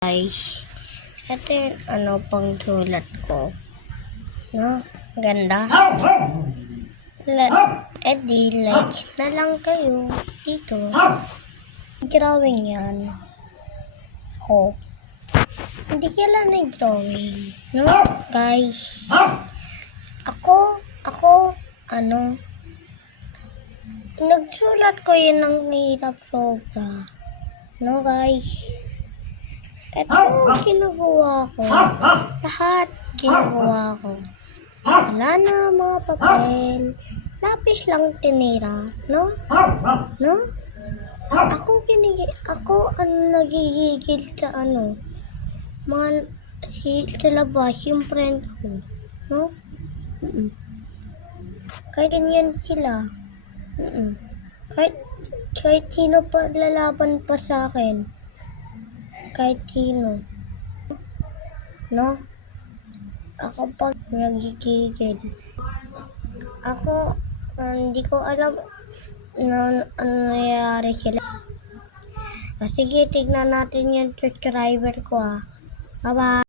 Guys, ito yung pang sulat ko. No? Ganda. Let's na lang kayo dito. Drawing yan. Ako. Hindi sila nag-drawing. No? Guys. Ako, nagsulat ko yun ng hirap sobra. No, guys? Ito ginagawa ko. Lahat ginagawa ko. Wala na mga papel. Lapis lang tinira. No? No? Ako nagigigil sa mga sa labas yung friend ko. No? Kahit ganyan sila. Kahit sino pa lalaban pa sa akin. Kahit sino. No? Ako pag nagigigil. Ako, hindi ko alam ano nangyayari sila. Sige, tignan natin yung subscriber ko. Bye-bye.